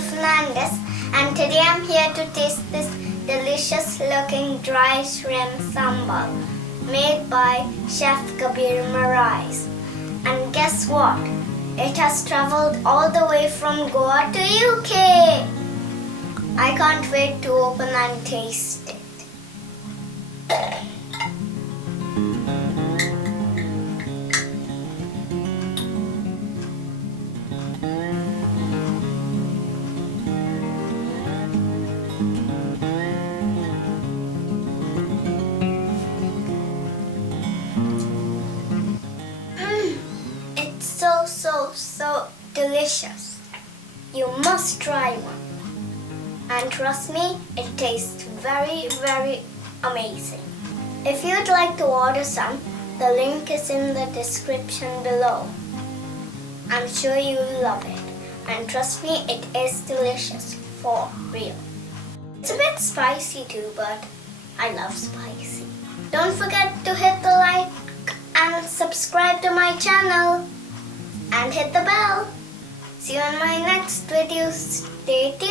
Fernandez, and today I'm here to taste this delicious looking dry shrimp sambal made by Chef Khabir Moraes. And guess what? It has traveled all the way from Goa to UK. I can't wait to open and taste it. It's so delicious. You must try one. And trust me, it tastes very amazing. If you'd like to order some, the link is in the description below. I'm sure you'll love it. And trust me, it is delicious for real. It's a bit spicy too, but I love spicy. Don't forget to hit the like and subscribe to my channel. And hit the bell. See you in my next video. Stay tuned.